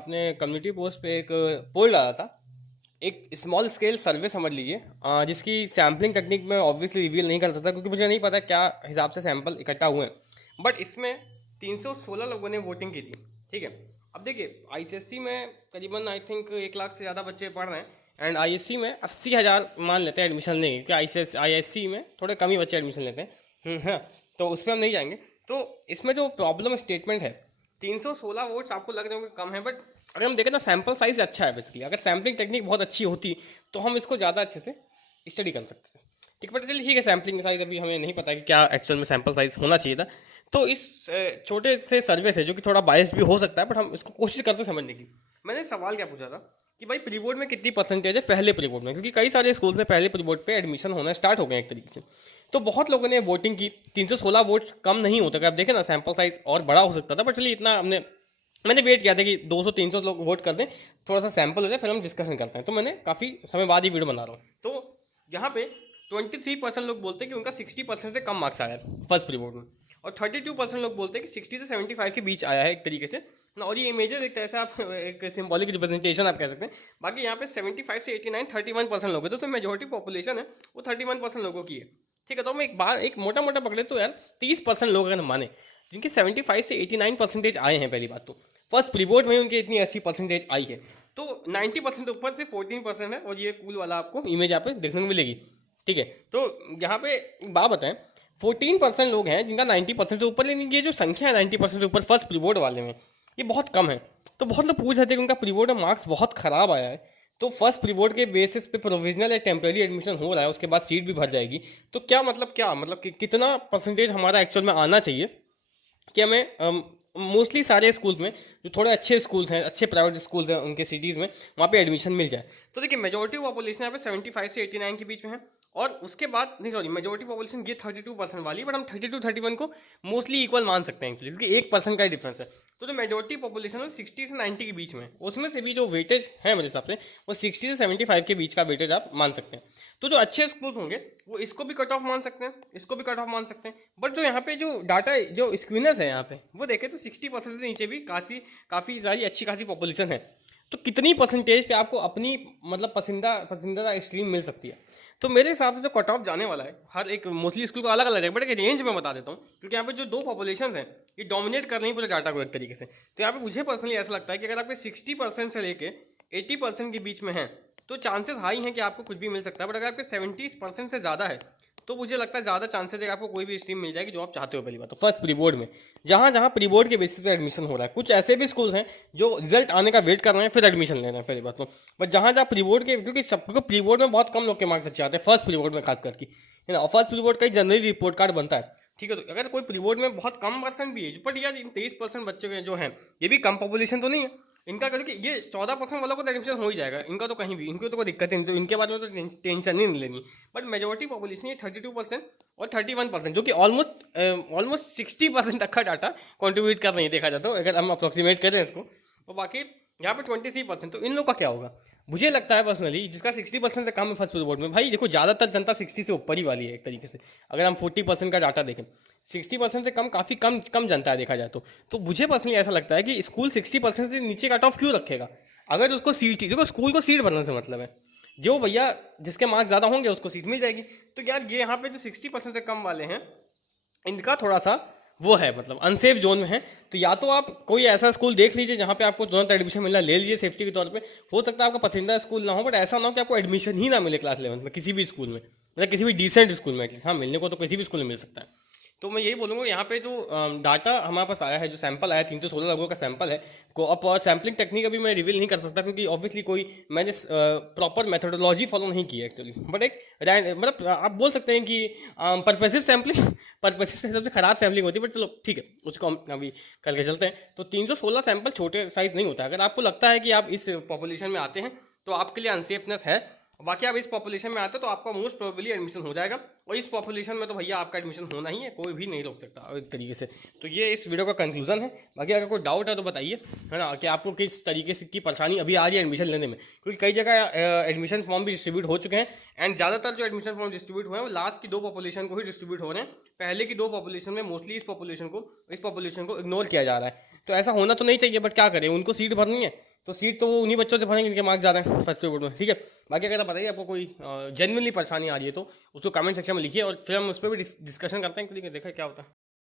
आपने community post पे एक पोल डाला था। एक स्मॉल स्केल सर्वे समझ लीजिए, जिसकी सैम्पलिंग टेक्निक मैं ऑब्वियसली रिवील नहीं कर सकता क्योंकि मुझे नहीं पता क्या हिसाब से सैंपल इकट्ठा हुए हैं। बट इसमें 316 लोगों ने वोटिंग की थी। ठीक है। अब देखिए, आईसीएससी में करीबन आई थिंक 1 लाख से ज़्यादा बच्चे पढ़ रहे हैं एंड आईएससी में 80,000 मान लेते हैं एडमिशन लेंगे, क्योंकि आईएससी में थोड़े कम ही बच्चे एडमिशन लेते हैं। हाँ, तो उस पर हम नहीं जाएंगे। तो इसमें जो प्रॉब्लम स्टेटमेंट है, 316 वोट्स आपको लग रहे होंगे कम है, बट अगर हम देखें ना सैम्पल साइज अच्छा है। बेसिकली अगर सैम्पलिंग टेक्निक बहुत अच्छी होती तो हम इसको ज़्यादा अच्छे से स्टडी कर सकते थे। ठीक, बट चलिए ठीक है, सैम्पलिंग साइज अभी हमें नहीं पता कि क्या एक्चुअल में सैम्पल साइज होना चाहिए था। तो इस छोटे से सर्वे से, जो कि थोड़ा बायस भी हो सकता है, बट हम इसको कोशिश करते समझने की। मैंने सवाल क्या पूछा था कि भाई प्री बोर्ड में कितनी परसेंटेज है पहले प्री बोर्ड में, क्योंकि कई सारे स्कूल में पहले प्री बोर्ड पे एडमिशन होना स्टार्ट हो गए एक तरीके से। तो बहुत लोगों ने वोटिंग की। 316 वोट्स कम नहीं होता, आप देखें ना सैम्पल साइज और बड़ा हो सकता था, बट चलिए इतना मैंने वेट किया था कि 200-300 लोग वोट कर दें, थोड़ा सा सैंपल हो जाए, फिर हम डिस्कशन करते हैं। तो मैंने काफ़ी समय बाद ही वीडियो बना रहा हूँ। तो यहाँ पे 23% लोग बोलते हैं कि उनका 60% से कम मार्क्स आया है फर्स्ट प्री बोर्ड में, और 32% लोग बोलते हैं कि 60 से 75 के बीच आया है एक तरीके से ना। और ये इमेजेस एक तरह से आप एक सिंबॉलिक रिप्रेजेंटेशन आप कह सकते हैं। बाकी यहाँ पे 75 से 89 31% लोग हैं, तो मेजोरिटी पॉपुलेशन है वो 31% लोगों की है। ठीक है, तो हम एक बार एक मोटा मोटा पकड़े तो यार 30% लोग अगर माने जिनके 75 से 89% आए हैं, पहली बात तो फर्स्ट प्री बोर्ड में उनकी इतनी अच्छी परसेंटेज आई है, तो 90% ऊपर से 14% है, और ये कूल वाला आपको इमेज यहाँ पे देखने को मिलेगी। ठीक है, तो यहाँ पे एक बात बताएं, 14% लोग हैं जिनका 90% से ऊपर, लेकिन ये जो संख्या है 90% से ऊपर फर्स्ट प्री बोर्ड वाले में, ये बहुत कम है। तो बहुत लोग पूछ रहे थे कि उनका प्री बोर्ड में मार्क्स बहुत ख़राब आया है, तो फर्स्ट प्री बोर्ड के बेसिस पे प्रोविजनल या टेम्प्रेरी एडमिशन हो रहा है, उसके बाद सीट भी भर जाएगी। तो क्या मतलब कि कितना परसेंटेज हमारा एक्चुअल में आना चाहिए कि हमें मोस्टली सारे स्कूल्स में, जो थोड़े अच्छे स्कूल्स हैं, अच्छे प्राइवेट स्कूल्स हैं उनके सिटीज़ में, वहाँ पे एडमिशन मिल जाए। तो देखिए, मेजोरिटी पॉपुलेशन यहाँ पे 75 से 89 के बीच में है, और उसके बाद नहीं, सॉरी, मेजोरिटी पॉपुलेशन ये 32% वाली है, बट हम 32-31 को मोस्टली इक्वल मान सकते हैं एक्चुअली, क्योंकि 1% का ही डिफरेंस है। तो जो मेजोरिटी पॉपुलेशन है 60 से 90 के बीच में, उसमें से भी जो वेटेज है मेरे हिसाब से वो 60 से 75 के बीच का वेटेज आप मान सकते हैं। तो जो अच्छे स्कूल्स होंगे वो इसको भी कट ऑफ मान सकते हैं, इसको भी कट ऑफ मान सकते हैं। बट जो यहाँ पे जो डाटा जो स्क्यूनेस है यहाँ पे वो देखें तो 60% से नीचे भी काफ़ी सारी अच्छी खासी पॉपुलेशन है। तो कितनी परसेंटेज पे आपको अपनी मतलब पसंदीदा स्ट्रीम मिल सकती है। तो मेरे हिसाब से जो कट ऑफ जाने वाला है, हर एक मोस्टली स्कूल का अलग अलग है, बट एक रेंज में बता देता हूँ, क्योंकि यहाँ पे जो दो पॉपुलेशन हैं ये डोमिनेट कर रही है पूरे डाटा को एक तरीके से। तो यहाँ पे मुझे पर्सनली ऐसा लगता है कि अगर आपके 60% से लेके 80% के बीच में है तो चांसेस हाई हैं कि आपको कुछ भी मिल सकता है। बट अगर आपके 70% से ज़्यादा है तो मुझे लगता है ज़्यादा चांसेस है कि आपको कोई भी स्ट्रीम मिल जाएगी जो आप चाहते हो। पहली बात तो फर्स्ट प्री बोर्ड में, जहाँ जहाँ प्री बोर्ड के बेसिस पे एडमिशन हो रहा है, कुछ ऐसे भी स्कूल्स हैं जो रिजल्ट आने का वेट कर रहे हैं फिर एडमिशन ले रहे हैं पहली बात तो। बट जहाँ जहाँ प्री बोर्ड के, क्योंकि सबको प्री बोर्ड में बहुत कम लोग के मार्क्स अच्छे आते हैं फर्स्ट प्री बोर्ड में खास करके, है ना। और फर्स्ट प्री बोर्ड का ही जनरली रिपोर्ट कार्ड बनता है। ठीक है, तो अगर कोई प्री बोर्ड में बहुत कम परसेंट भी है, बट यार इन 23% बच्चे जो हैं ये भी कम पॉपुलेशन तो नहीं है इनका, क्योंकि ये 14% वालों को तो एडमिशन हो ही जाएगा, इनका तो कहीं भी, इनको तो कोई दिक्कत नहीं, तो इनके बारे में तो टेंशन ही नहीं लेनी। बट मेजोरिटी पॉपुलेशन ये 32% और 31%, जो कि ऑलमोस्ट 60% तक का डाटा कॉन्ट्रीब्यूट कर रही है देखा जाए तो, अगर हम अप्रोक्सीमेट करें इसको। तो बाकी यहाँ पे 23%, तो इन लोग का क्या होगा। मुझे लगता है पर्सनली जिसका 60% से कम है फर्स्ट बोर्ड में, भाई देखो ज़्यादातर जनता 60 से ऊपर ही वाली है एक तरीके से। अगर हम 40% का डाटा देखें, 60% से कम काफ़ी कम कम जनता है देखा जाए तो मुझे पर्सनली ऐसा लगता है कि स्कूल 60% से नीचे कट ऑफ क्यों रखेगा। अगर उसको सीट, देखो स्कूल को सीट भरने से मतलब है, जो भैया जिसके मार्क्स ज़्यादा होंगे उसको सीट मिल जाएगी। तो यार ये यहाँ पे जो 60% से कम वाले हैं इनका थोड़ा सा वो है, मतलब अनसेफ जोन में है। तो या तो आप कोई ऐसा स्कूल देख लीजिए जहाँ पे आपको तुरंत एडमिशन मिलना, ले लीजिए सेफ्टी के तौर पे। हो सकता है आपका पसंदीदा स्कूल ना हो, बट ऐसा ना हो कि आपको एडमिशन ही ना मिले क्लास 11 में किसी भी स्कूल में, मतलब किसी भी डिसेंट स्कूल में एटलीस्ट। हाँ, मिलने को तो किसी भी स्कूल में मिल सकता है। तो मैं यही बोलूँगा, यहाँ पे जो डाटा हमारे पास आया है, जो सैंपल आया 316 लोगों का सैंपल है को, अब सैम्पलिंग टेक्निक अभी मैं रिवील नहीं कर सकता क्योंकि ऑब्वियसली कोई मैंने प्रॉपर मेथोडोलॉजी फॉलो नहीं की है एक्चुअली। बट एक मतलब आप बोल सकते हैं कि परपेसिव सैम्पलिंग परपेसिव से सबसे खराब सैम्पलिंग होती है, बट चलो ठीक है, उसको हम अभी करके चलते हैं। तो 316 सैंपल छोटे साइज नहीं होता है। अगर आपको लगता है कि आप इस पॉपुलेशन में आते हैं तो आपके लिए अनसेफनेस है, बाकी आप इस पॉपुलेशन में आते हो तो आपका मोस्ट प्रोबेबली एडमिशन हो जाएगा, और इस पॉपुलेशन में तो भैया आपका एडमिशन होना ही है, कोई भी नहीं रोक सकता एक तरीके से। तो ये इस वीडियो का कंक्लूजन है। बाकी अगर कोई डाउट है तो बताइए, है ना, कि आपको किस तरीके से की परेशानी अभी आ रही है एडमिशन लेने में, क्योंकि कई जगह एडमिशन फॉर्म भी डिस्ट्रीब्यूट हो चुके हैं, एंड ज़्यादातर जो एडमिशन फॉर्म डिस्ट्रीब्यूट हुए हैं वो लास्ट की 2 पॉपुलेशन को ही डिस्ट्रीब्यूट हो रहे हैं। पहले की 2 पॉपुलेशन में मोस्टली इस पॉपुलेशन को इग्नोर किया जा रहा है। तो ऐसा होना तो नहीं चाहिए, बट क्या करें, उनको सीट भरनी है तो सीट तो वो उन्हीं बच्चों से भरेंगे जिनके मार्क्स ज़्यादा हैं फर्स्ट पेपर में, ठीक है। बाकी अगर बताइए आपको कोई जेन्युइनली परेशानी आ रही है तो उसको कमेंट सेक्शन में लिखिए और फिर हम उस पर भी डिस्कशन करते हैं, क्योंकि देखा क्या होता है।